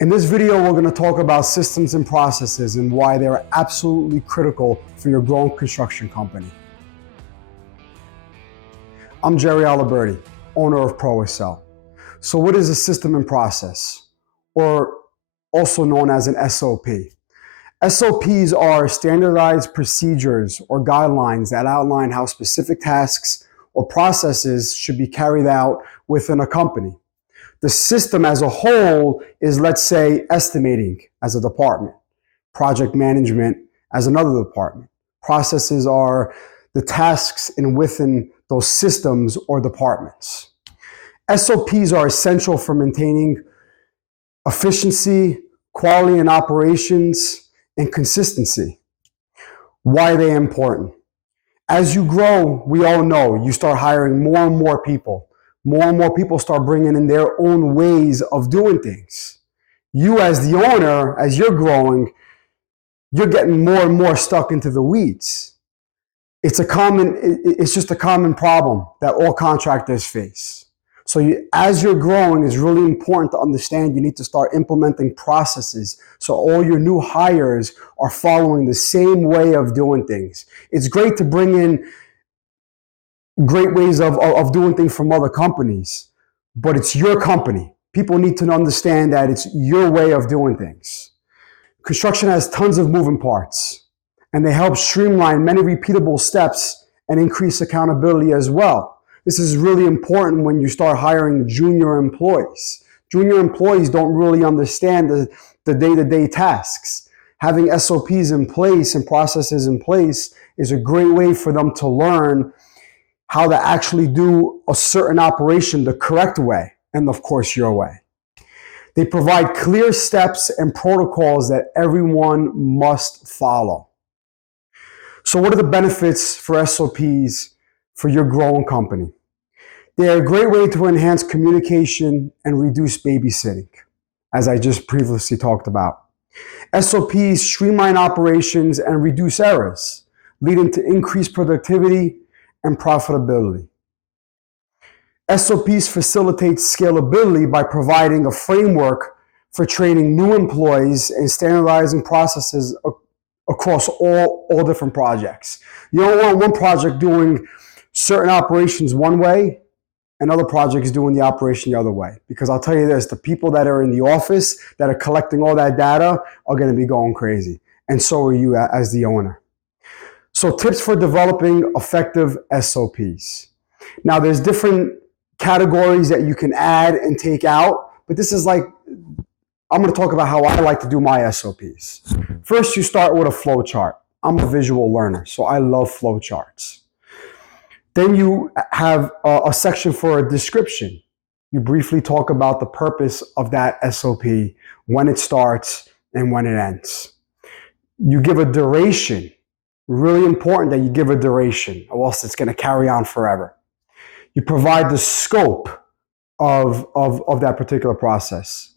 In this video, we're going to talk about systems and processes and why they're absolutely critical for your growing construction company. I'm Jerry Aliberti, owner of Pro Accel. So what is a system and process, or also known as an SOP? SOPs are standardized procedures or guidelines that outline how specific tasks or processes should be carried out within a company. The system as a whole is, let's say, estimating as a department, project management as another department. Processes are the tasks within those systems or departments. SOPs are essential for maintaining efficiency, quality in operations, and consistency. Why are they important? As you grow, we all know you start hiring more and more people. More and more people start bringing in their own ways of doing things. You as the owner, as you're growing, you're getting more and more stuck into the weeds. It's just a common problem that all contractors face. So as you're growing, it's really important to understand you need to start implementing processes so all your new hires are following the same way of doing things. It's great to bring in great ways of doing things from other companies, but it's your company. People need to understand that it's your way of doing things. Construction has tons of moving parts, and they help streamline many repeatable steps and increase accountability as well. This is really important when you start hiring junior employees. Junior employees don't really understand the day-to-day tasks. Having SOPs in place and processes in place is a great way for them to learn how to actually do a certain operation the correct way, and of course, your way. They provide clear steps and protocols that everyone must follow. So what are the benefits for SOPs for your growing company? They are a great way to enhance communication and reduce babysitting, as I just previously talked about. SOPs streamline operations and reduce errors, leading to increased productivity and profitability. SOPs facilitate scalability by providing a framework for training new employees and standardizing processes across all different projects. You don't want one project doing certain operations one way and other projects doing the operation the other way. Because I'll tell you this, the people that are in the office that are collecting all that data are going to be going crazy. And so are you as the owner. So tips for developing effective SOPs. Now there's different categories that you can add and take out, but this is I'm going to talk about how I like to do my SOPs. First, you start with a flow chart. I'm a visual learner, so I love flow charts. Then you have a section for a description. You briefly talk about the purpose of that SOP, when it starts and when it ends. You give a duration. Really important that you give a duration, or else it's going to carry on forever. You provide the scope of that particular process.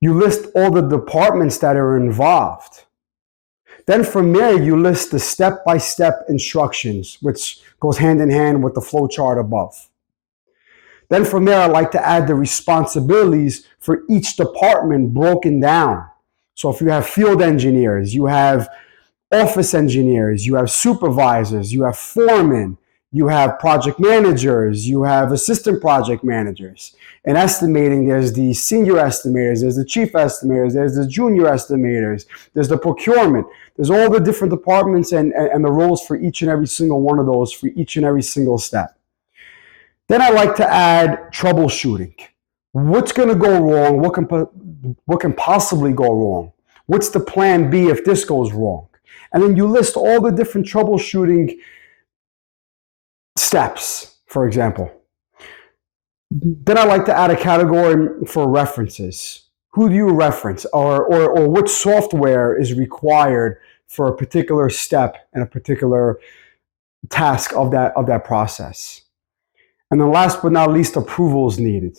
You list all the departments that are involved. Then from there, you list the step-by-step instructions, which goes hand in hand with the flow chart above. Then from there, I like to add the responsibilities for each department broken down. So if you have field engineers, you have office engineers, you have supervisors, you have foremen, you have project managers, you have assistant project managers. In estimating, there's the senior estimators, there's the chief estimators, there's the junior estimators, there's the procurement. There's all the different departments and the roles for each and every single one of those for each and every single step. Then I like to add troubleshooting. What's going to go wrong? What can possibly go wrong? What's the plan B if this goes wrong? And then you list all the different troubleshooting steps, for example. Then I like to add a category for references. Who do you reference, or what software is required for a particular step and a particular task of that process? And then last but not least, approvals needed.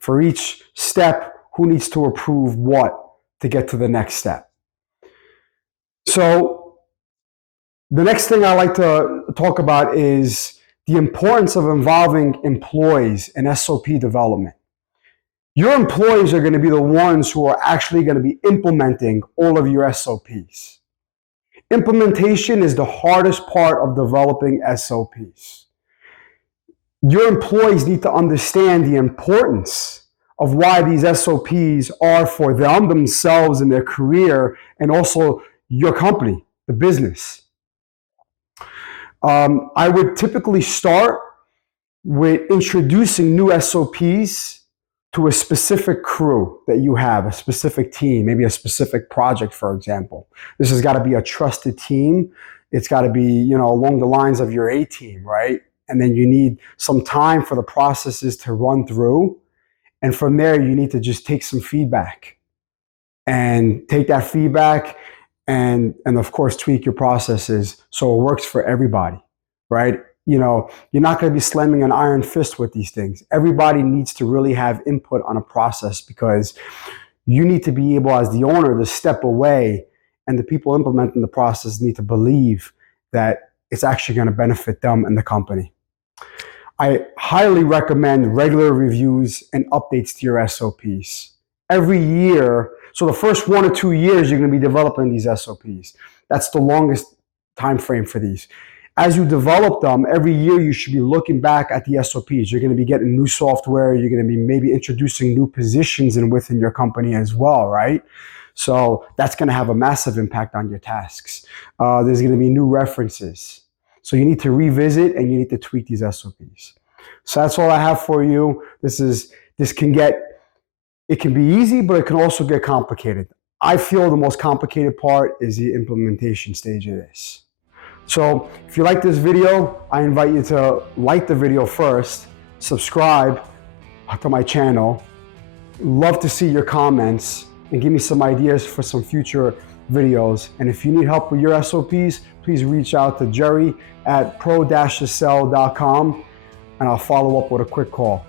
For each step, who needs to approve what to get to the next step? So the next thing I like to talk about is the importance of involving employees in SOP development. Your employees are going to be the ones who are actually going to be implementing all of your SOPs. Implementation is the hardest part of developing SOPs. Your employees need to understand the importance of why these SOPs are for them, themselves, and their career, and also your company, the business. I would typically start with introducing new SOPs to a specific crew that you have, a specific team, maybe a specific project, for example. This has got to be a trusted team. It's got to be, along the lines of your A team, right? And then you need some time for the processes to run through. And from there, you need to just take some feedback and take that feedback and of course, tweak your processes so it works for everybody, right? You're not going to be slamming an iron fist with these things. Everybody needs to really have input on a process because you need to be able, as the owner, to step away, and the people implementing the process need to believe that it's actually going to benefit them and the company. I highly recommend regular reviews and updates to your SOPs. Every year, so the first 1 or 2 years, you're going to be developing these SOPs. That's the longest time frame for these. As you develop them, every year you should be looking back at the SOPs. You're going to be getting new software. You're going to be maybe introducing new positions within your company as well, right? So that's going to have a massive impact on your tasks. There's going to be new references. So you need to revisit and you need to tweak these SOPs. So that's all I have for you. It can be easy, but it can also get complicated. I feel the most complicated part is the implementation stage of this. So if you like this video, I invite you to like the video first, subscribe to my channel. Love to see your comments and give me some ideas for some future videos. And if you need help with your SOPs, please reach out to Jerry at pro-accel.com and I'll follow up with a quick call.